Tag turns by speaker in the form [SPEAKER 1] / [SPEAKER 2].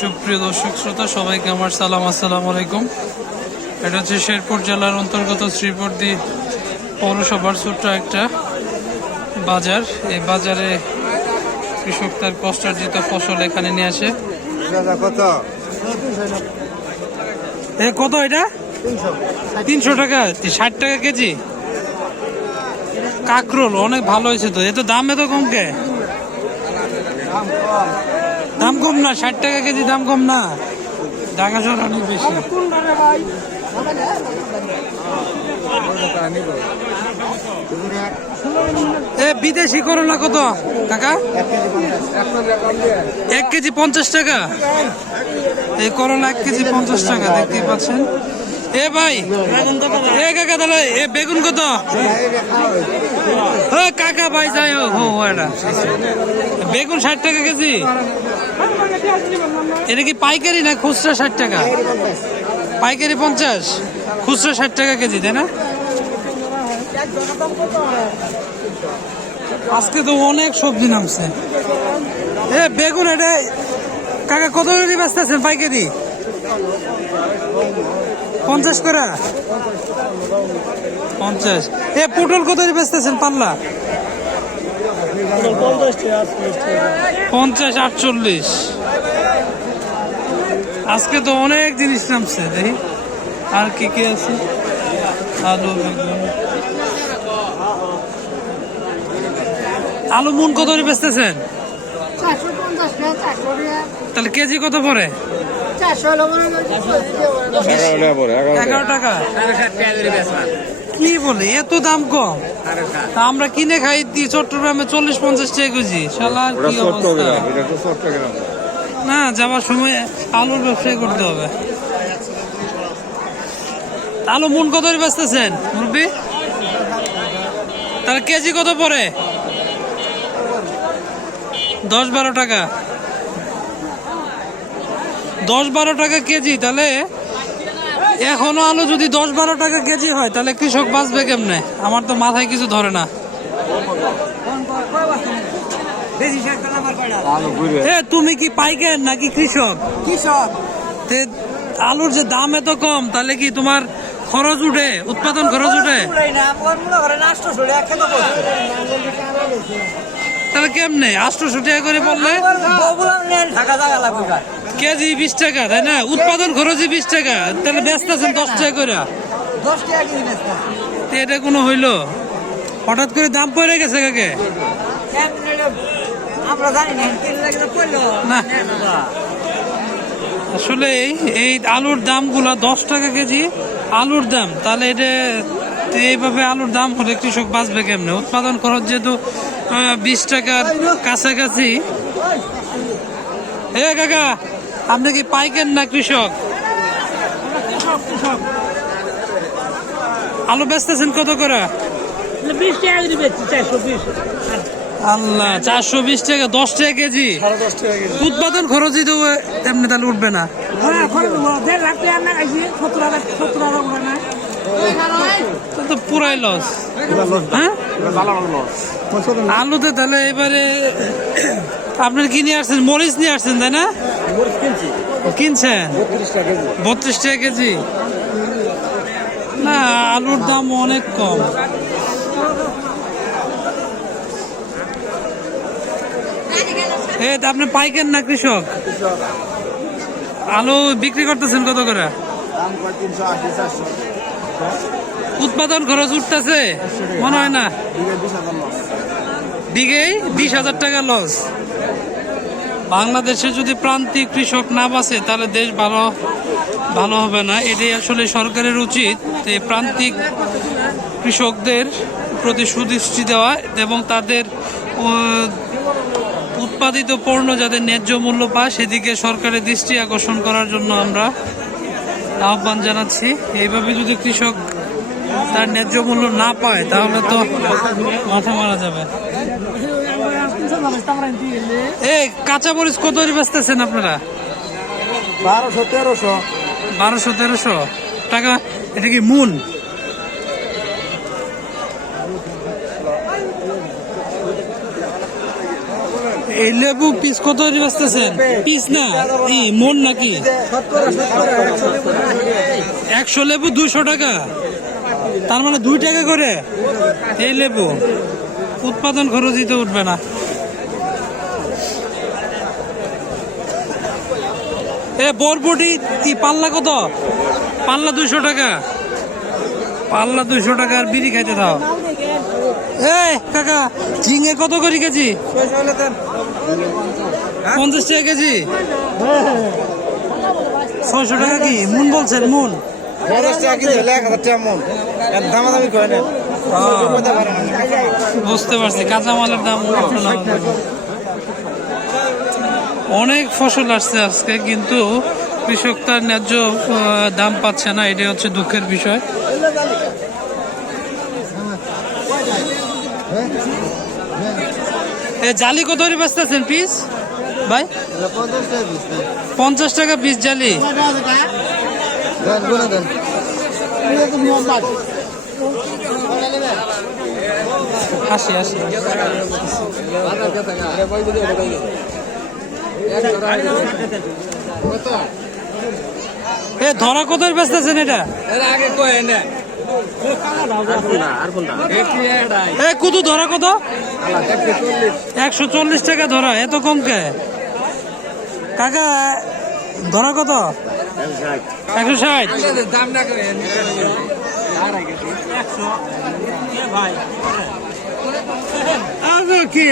[SPEAKER 1] সুপ্রিয় দর্শক শ্রোতা সবাইকে আমার সালাম আসসালাম আলাইকুম। এটা হচ্ছে শেরপুর জেলার অন্তর্গত শ্রীপর্দি পৌরসভার ছোট্ট একটা বাজার। এই বাজারে কৃষক তার কষ্টার্জিত ফসল এখানে নিয়ে আসে।
[SPEAKER 2] কত?
[SPEAKER 1] এ কত এটা? তিনশো। টাকা? ষাট টাকা কেজি? কাকরোল অনেক ভালো হয়েছে তো। এ তো দাম এত কম কে দাম কম। না, ষাট টাকা কেজি দাম কম না। ঢাকা শহর অনেক বেশি। এ, বিদেশি করোনা কত টাকা এক কেজি পঞ্চাশ টাকা। এই করোনা এক কেজি পঞ্চাশ টাকা, দেখতেই পাচ্ছেন। এ ভাই, এ কাকা তাহলে, এ বেগুন কত? ও কাকা ভাই, যাই হোক, হো এটা। বেগুন ষাট টাকা কেজি? এটা কি পাইকারি না খুচরা ষাট টাকা? পাইকারি পঞ্চাশ? খুচরা ষাট টাকা কেজি, তাই না? আজকে তো অনেক সবজি নামছে। এ বেগুন, এটা কাকা, কত বেচতেছেন পাইকারি? পঞ্চাশ করে? পঞ্চাশ। এ পটল কত বেচতেছেন পাল্লা? পঞ্চাশ আটচল্লিশ। আজকে তো অনেক জিনিস নামছে দেখি। আর কি কি আছে? আলু আলু মন কত বেচতেছেন? তাহলে কেজি কত
[SPEAKER 2] পরে
[SPEAKER 1] এগারো টাকা। কি বলে? এত দাম কম? তা আমরা কিনে খাই চট্টগ্রামে চল্লিশ পঞ্চাশ টাকা কেজি। কি অবস্থা? না যাবার সময় আলুর ব্যবসায় করতে হবে। আলু মন কত বেচতেছেন মুরব্বি? তাহলে কেজি কত পড়ে? দশ বারো টাকা। দশ বারো টাকা কেজি তাহলে এখনও আলু যদি দশ বারো টাকা কেজি হয় তাহলে কৃষক বাঁচবে কেমনে? আমার তো মাথায় কিছু ধরে না। তুমি কি পাইকার নাকি কৃষক?
[SPEAKER 3] কৃষক।
[SPEAKER 1] আলুর যে দাম এত কম তাহলে কি তোমার খরচ উঠে? উৎপাদন খরচ উঠে? তাহলে কেমনে? আটশোশো টাকা করে বললে? কেজি বিশ টাকা, তাই না? উৎপাদন খরচই বিশ টাকা, তাহলে ব্যস্ত আছেন দশ টাকা করে। এটা কোনো হইল? হঠাৎ করে দাম পড়ে গেছে কাকে? আসলে এই- এই আলুর দামগুলো দশ টাকা কেজি, আলুর দাম, তাহলে এটা তো এইভাবে আলুর দাম হলে কৃষক বাঁচবে কেমনে? উৎপাদন খরচ যেহেতু বিশ টাকার কাছাকাছি। এ কাকা আপনি কি পাইকেন না কৃষক? আলু বেচতেছেন কত করে? আল্লাহ চারশো বিশ টাকা দশ টাকা কেজি? উৎপাদন খরচই তো তেমনি তাহলে উঠবে না। তো পুরাই লস হ্যাঁ? আলুতে তাহলে এবারে আপনার কি নিয়ে আসছেন? মরিচ নিয়ে আসছেন তাই না? কিনছেন? বত্রিশ টাকা কেজি। না আলুর দাম অনেক কম। এ আপনি পাইকেন না কৃষক? আলু বিক্রি করতেছেন কত করে? উৎপাদন খরচ উঠতেছে। মনে হয় না? বিঘেই বিশ হাজার টাকা লস। বাংলাদেশে যদি প্রান্তিক কৃষক না বাঁচে, তাহলে দেশ ভালো ভালো হবে না। এটাই আসলে সরকারের উচিত যে প্রান্তিক কৃষকদের প্রতি সুদৃষ্টি দেওয়া এবং তাদের উৎপাদিত পণ্য যাদের ন্যায্য মূল্য পায়, সেদিকে সরকারের দৃষ্টি আকর্ষণ করার জন্য আমরা আহ্বান জানাচ্ছি। এইভাবে যদি কৃষক তার ন্যায্য মূল্য না পায় তাহলে তো মাথা মারা যাবে। এই কাঁচা মরিচ কত বেচতেছেন আপনারা?
[SPEAKER 2] বারোশো তেরোশো।
[SPEAKER 1] বারোশো তেরোশো। টাকা এটা কি মুন এই লেবু পিস কত করে বেচতেছেন পিস না? এই মন নাকি? একশো লেবু দুশো টাকা। তার মানে দুই টাকা করে? এই লেবু, উৎপাদন খরচ দিতে উঠবে না। এ, বরবটি কি পাল্লা কত? পাল্লা দুইশো টাকা। পাল্লা দুইশো আর বিড়ি খাইতে দাও। এ কাকা ঝিঙে কত করে কেজি? পঞ্চাশ টাকা কেজি? ছয়শো টাকা কি? মুন বলছেন মুন।
[SPEAKER 2] মন।
[SPEAKER 1] বুঝতে পারছি কাঁচামালের দাম। অনেক ফসল আসছে আজকে কিন্তু কৃষক তার ন্যায্য দাম পাচ্ছে না এটাই হচ্ছে দুঃখের বিষয় এ জালি কত করে বেচতেছেন পিস? ভাই? পঞ্চাশ টাকা পিস জালি। ধরা কত বেচতেছেন এটা? এ কুতু ধরা কত? একশো চল্লিশ টাকা ধরা এত কম কে কাকা ধরা কত? একশো ষাট।
[SPEAKER 3] কি?